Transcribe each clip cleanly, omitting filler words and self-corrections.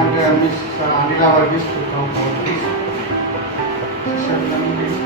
and Miss Anila Varghese to come forward, please. Sister, come please.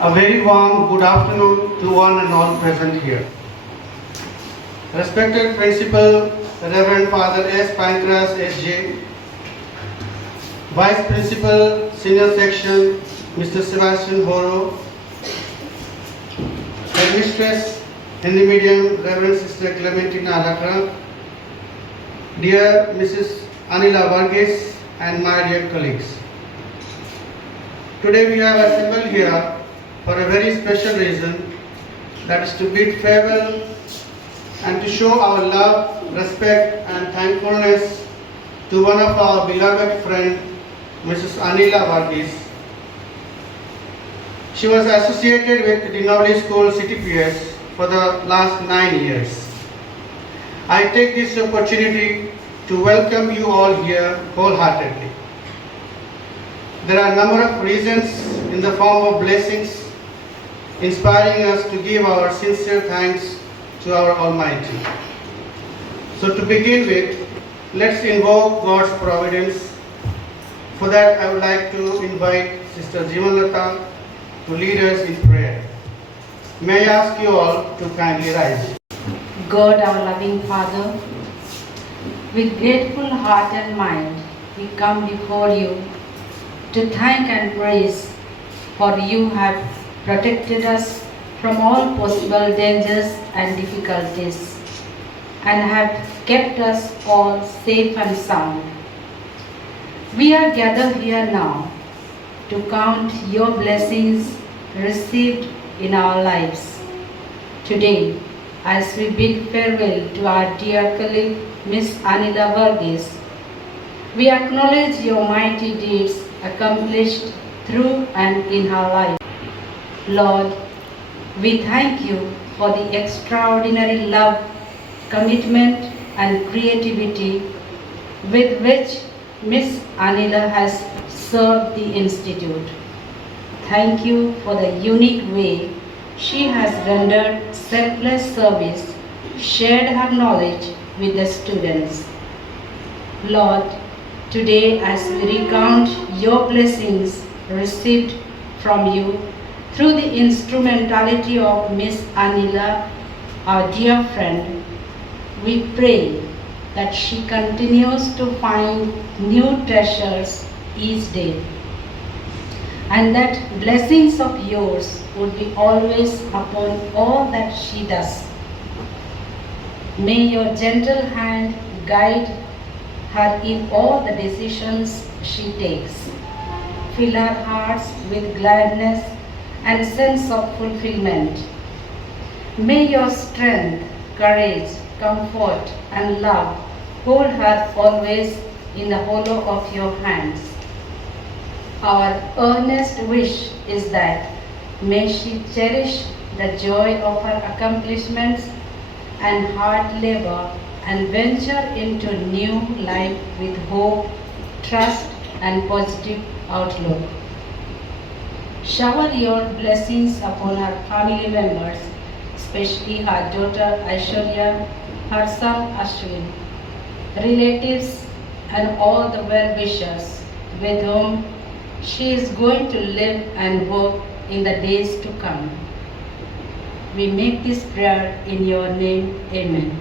A very warm good afternoon to one and all present here. Respected Principal, Reverend Father S. Pancras S.J., Vice Principal, Senior Section, Mr. Sebastian Horo, Headmistress, Hindi Medium, Reverend Sister Clementina Alakra, dear Mrs. Anila Varghese, and my dear colleagues. Today we have assembled here for a very special reason, that is to bid farewell and to show our love, respect and thankfulness to one of our beloved friend, Mrs. Anila Varghese. She was associated with the Dinawali School CTPS for the last 9 years. I take this opportunity to welcome you all here wholeheartedly. There are a number of reasons in the form of blessings inspiring us to give our sincere thanks to our Almighty. So to begin with, let's invoke God's providence. For that, I would like to invite Sister Jivanlata to lead us in prayer. May I ask you all to kindly rise. God, our loving Father, with grateful heart and mind, we come before you to thank and praise, for you have protected us from all possible dangers and difficulties, and have kept us all safe and sound. We are gathered here now to count your blessings received in our lives. Today, as we bid farewell to our dear colleague, Miss Anila Varghese, we acknowledge your mighty deeds accomplished through and in her life. Lord, we thank you for the extraordinary love, commitment and creativity with which Miss Anila has served the Institute. Thank you for the unique way she has rendered selfless service, shared her knowledge with the students. Lord, today as we recount your blessings received from you through the instrumentality of Miss Anila, our dear friend, we pray that she continues to find new treasures each day, and that blessings of yours would be always upon all that she does. May your gentle hand guide her in all the decisions she takes. Fill our hearts with gladness and sense of fulfillment. May your strength, courage, comfort and love hold her always in the hollow of your hands. Our earnest wish is that may she cherish the joy of her accomplishments and hard labor and venture into new life with hope, trust and positive outlook. Shower your blessings upon her family members, especially her daughter Aishwarya, her son Ashwin, relatives and all the well-wishers with whom she is going to live and work in the days to come. We make this prayer in your name. Amen.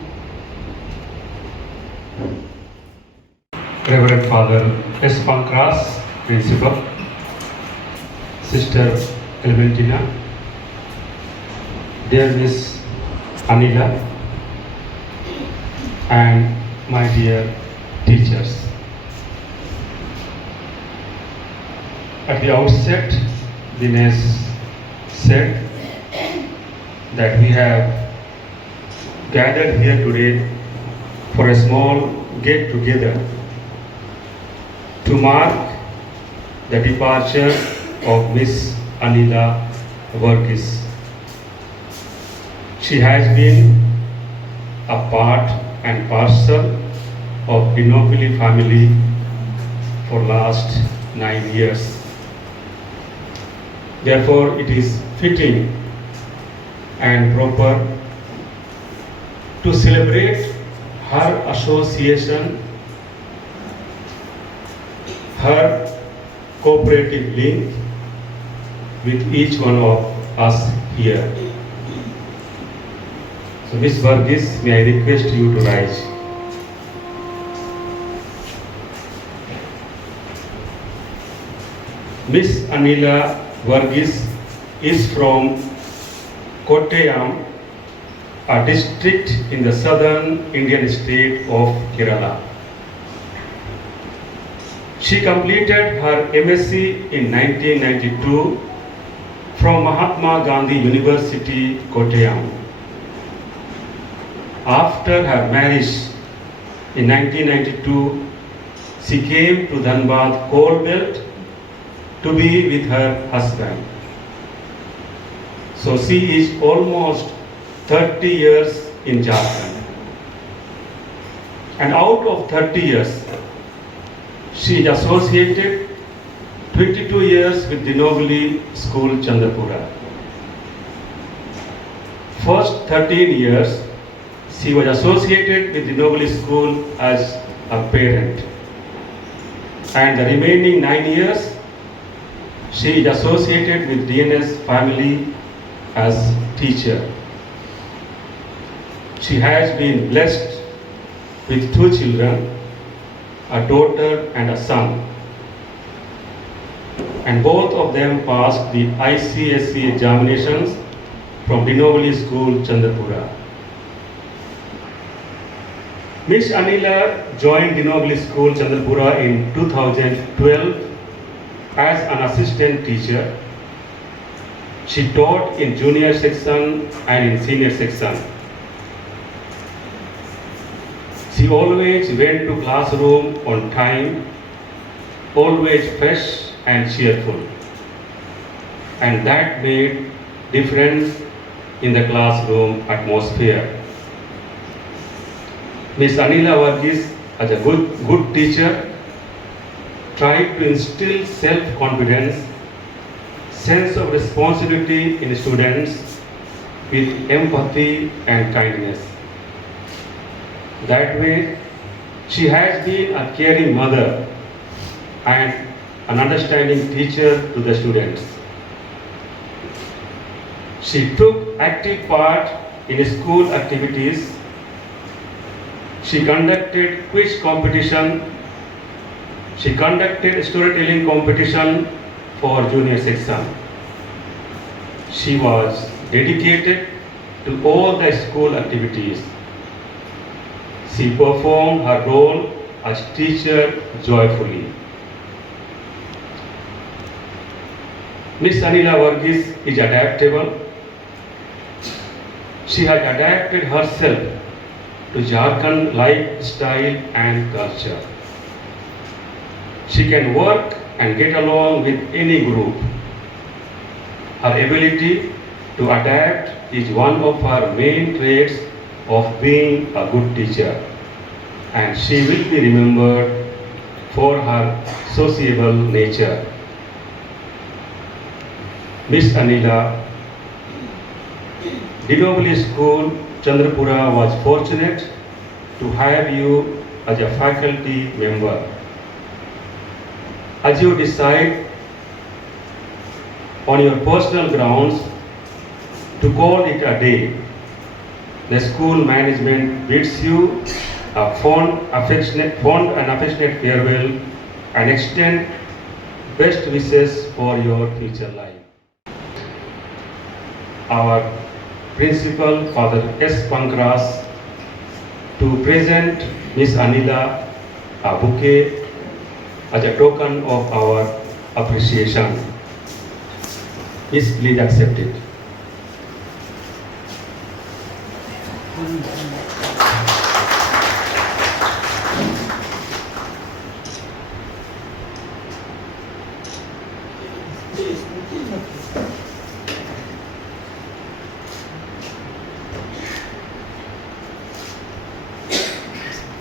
Reverend Father S. Pancras, Principal, Sister Clementina, dear Miss Anila, and my dear teachers. At the outset, Dinesh said that we have gathered here today for a small get-together to mark the departure of Miss Anila Varghese. She has been a part and parcel of Dinopoli family for last 9 years. Therefore, it is fitting and proper to celebrate her association, her cooperative link with each one of us here. So, Ms. Varghese, may I request you to rise. Ms. Anila Varghese is from Kottayam, a district in the southern Indian state of Kerala. She completed her MSc in 1992 from Mahatma Gandhi University, Kottayam. After her marriage in 1992, she came to Dhanbad coal belt to be with her husband. So she is almost 30 years in Jharkhand. And out of 30 years, she is associated 22 years with Dinobili School, Chandrapura. First 13 years, she was associated with Dinobili School as a parent. And the remaining 9 years, she is associated with DNS family as teacher. She has been blessed with 2 children, a daughter and a son. And both of them passed the ICSE examinations from Dinobili School, Chandrapura. Ms. Anila joined Dinobili School, Chandrapura in 2012 as an assistant teacher. She taught in junior section and in senior section. She always went to classroom on time, always fresh and cheerful. And that made difference in the classroom atmosphere. Ms. Anila Varghese, as a good teacher, tried to instill self-confidence, sense of responsibility in students with empathy and kindness. That way, she has been a caring mother and an understanding teacher to the students. She took active part in school activities. She conducted quiz competition. She conducted storytelling competition for junior section. She was dedicated to all the school activities. She performed her role as teacher joyfully. Ms. Anila Varghese is adaptable. She has adapted herself to Jharkhand lifestyle and culture. She can work and get along with any group. Her ability to adapt is one of her main traits of being a good teacher, and she will be remembered for her sociable nature. Ms. Anila, Dinobili School, Chandrapura was fortunate to have you as a faculty member. As you decide on your personal grounds to call it a day, the school management bids you a fond and affectionate farewell and extend best wishes for your future life. Our Principal, Father S. Pankras, to present Ms. Anila a bouquet as a token of our appreciation. Please accept it.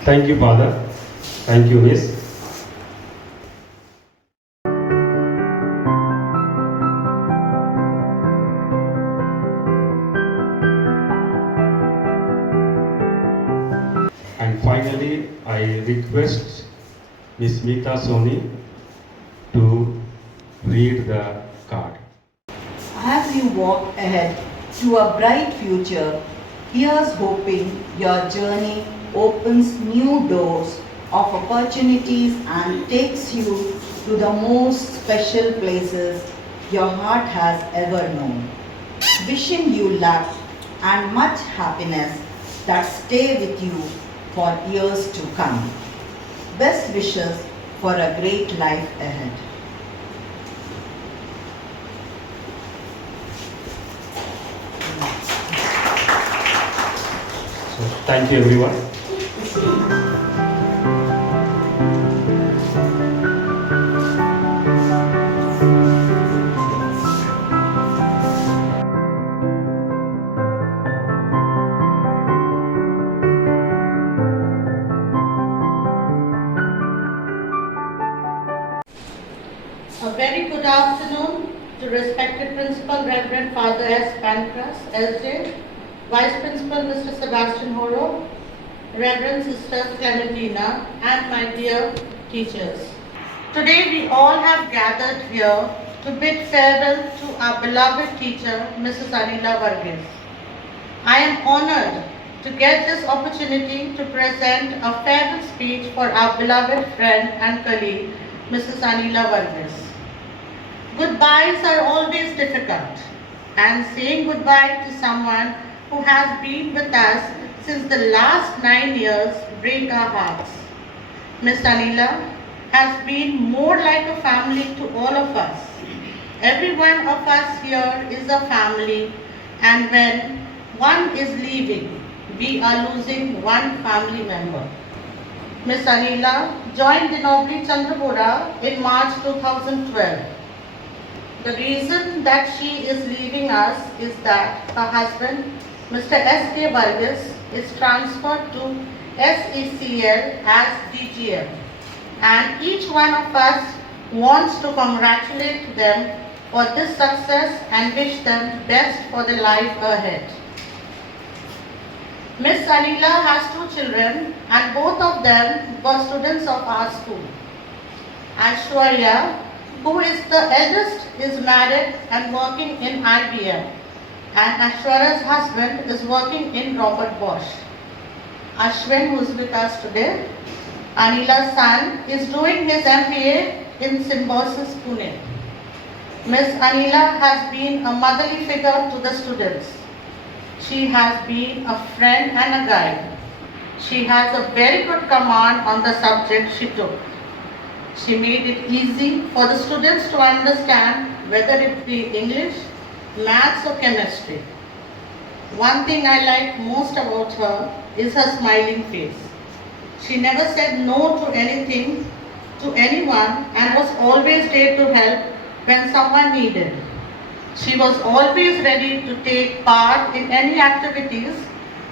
Thank you, Father. Thank you, Miss. And finally, I request Miss Meeta Soni to read the card. As you walk ahead to a bright future, here's hoping your journey opens new doors of opportunities and takes you to the most special places your heart has ever known. Wishing you luck and much happiness that stay with you for years to come. Best wishes for a great life ahead. So, thank you, everyone. A very good afternoon to respected Principal Reverend Father S. Pancras, SJ, Vice Principal Mr. Sebastian Horo, Reverend Sister Clementina, and my dear teachers. Today we all have gathered here to bid farewell to our beloved teacher, Mrs. Anila Varghese. I am honored to get this opportunity to present a farewell speech for our beloved friend and colleague, Mrs. Anila Varghese. Goodbyes are always difficult, and saying goodbye to someone who has been with us since the last 9 years break our hearts. Miss Anila has been more like a family to all of us. Every one of us here is a family, and when one is leaving, we are losing one family member. Miss Anila joined Dinobri Chandrapura in March 2012. The reason that she is leaving us is that her husband, Mr. S.K. Varghese, is transferred to SECL as DGM, and each one of us wants to congratulate them for this success and wish them best for the life ahead. Miss Anila has 2 children, and both of them were students of our school. Aishwarya, who is the eldest, is married and working in IBM, and Aishwarya's husband is working in Robert Bosch. Ashwin, who is with us today, Anila's son, is doing his MBA in Symbiosis, Pune. Miss Anila has been a motherly figure to the students. She has been a friend and a guide. She has a very good command on the subject she took. She made it easy for the students to understand, whether it be English, maths or chemistry. One thing I like most about her is her smiling face. She never said no to anything, to anyone, and was always there to help when someone needed. She was always ready to take part in any activities,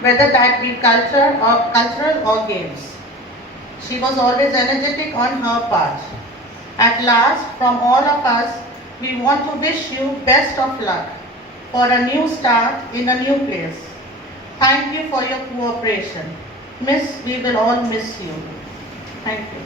whether that be cultural or games. She was always energetic on her part. At last, from all of us, we want to wish you best of luck for a new start in a new place. Thank you for your cooperation. Miss, we will all miss you. Thank you.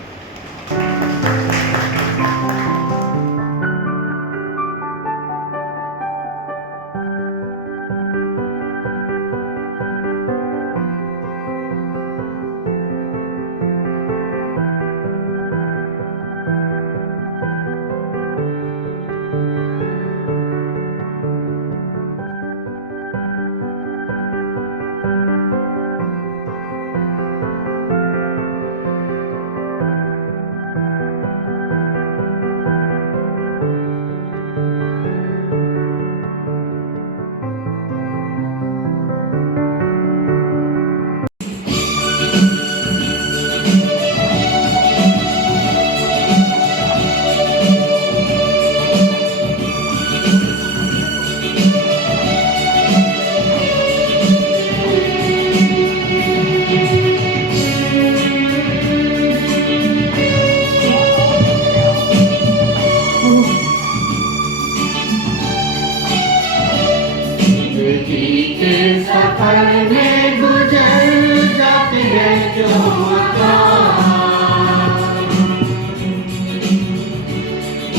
के सफर में गुजर जाते हैं जो मकाम,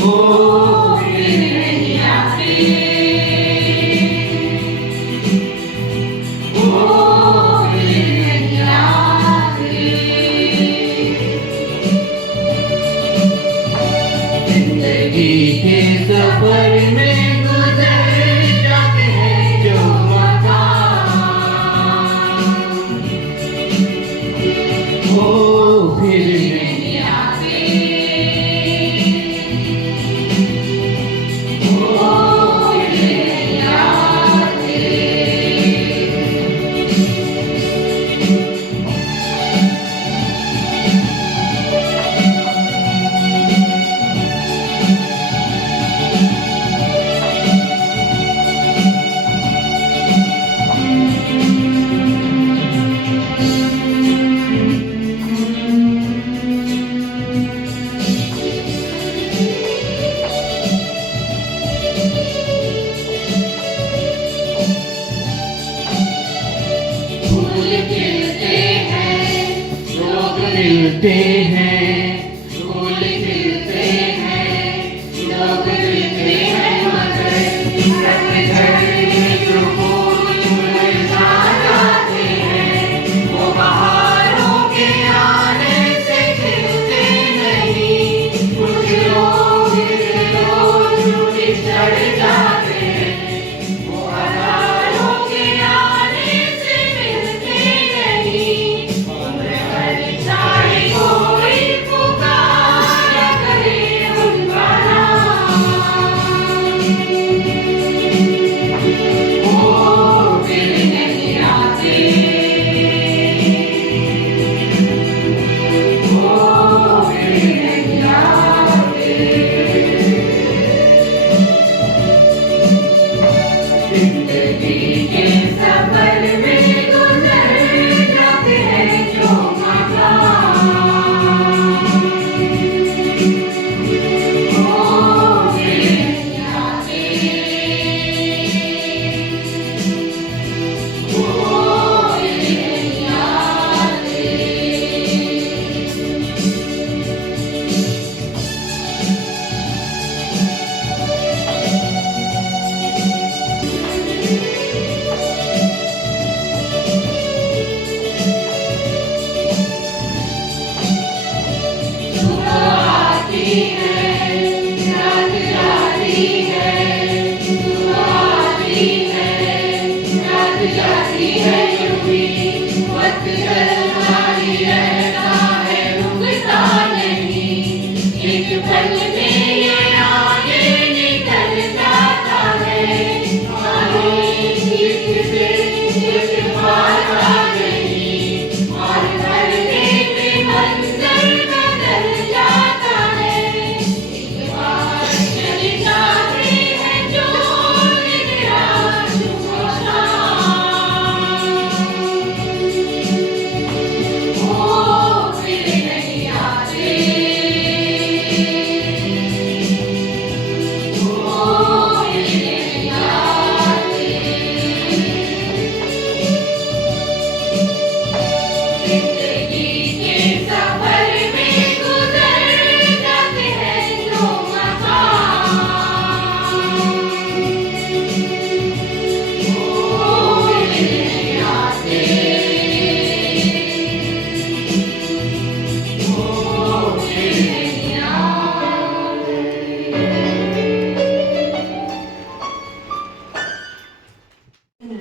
वो फिर नहीं आते, वो फिर नहीं आते। जिंदगी के सफर में मिलते हैं, फूल खिलते हैं, लोग मिलते हैं, मगर पतझड़ में जो फूल मुरझा जाते हैं, वो बहारों के आने से खिलते नहीं। कुछ लोग रोज बिछड़ जाते हैं, वो हजारों के आने से मिलते नहीं। कोई पुकारा करे उनका नाम, वो फिर नहीं आते, वो फिर नहीं आते। जिंदगी के सफर में गुजर जाते हैं जो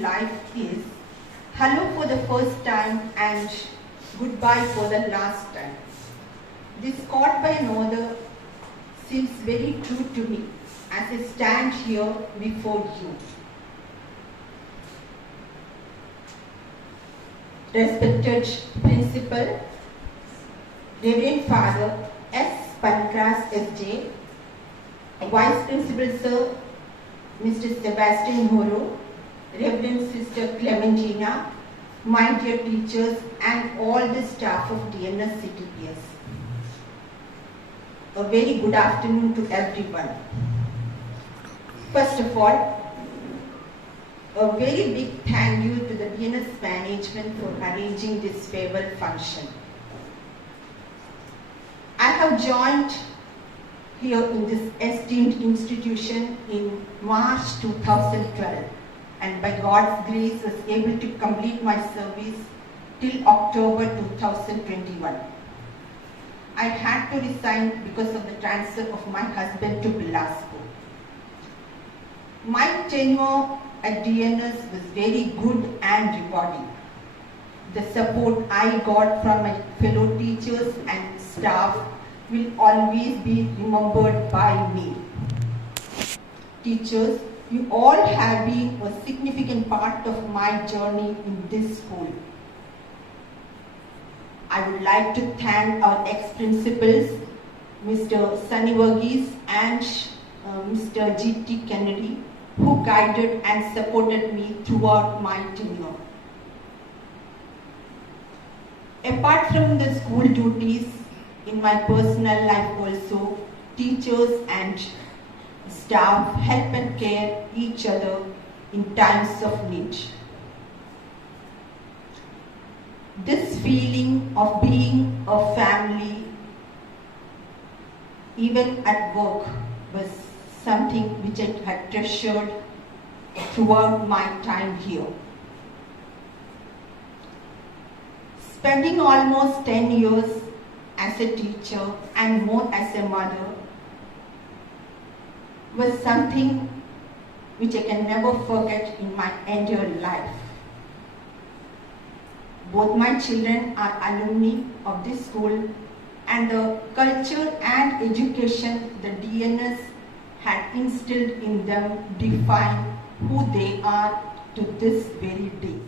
life is hello for the first time and goodbye for the last time. This quote by another seems very true to me as I stand here before you. Respected Principal, Reverend Father S. Pankras S.J., Vice Principal Sir Mr. Sebastian Horo, Reverend Sister Clementina, my dear teachers and all the staff of DNS CTPS. A very good afternoon to everyone. First of all, A very big thank you to the DNS management for arranging this farewell function. I have joined here in this esteemed institution in March 2012, and by God's grace was able to complete my service till October 2021. I had to resign because of the transfer of my husband to Bilaspur. My tenure at DNS was very good and rewarding. The support I got from my fellow teachers and staff will always be remembered by me. Teachers, you all have been a significant part of my journey in this school. I would like to thank our ex-principals, Mr. Sunny Varghese and Mr. G.T. Kennedy, who guided and supported me throughout my tenure. Apart from the school duties, in my personal life also, teachers and staff help and care each other in times of need. This feeling of being a family, even at work, was something which I had treasured throughout my time here. Spending almost 10 years as a teacher and more as a mother was something which I can never forget in my entire life. Both my children are alumni of this school, and the culture and education the DNS had instilled in them define who they are to this very day.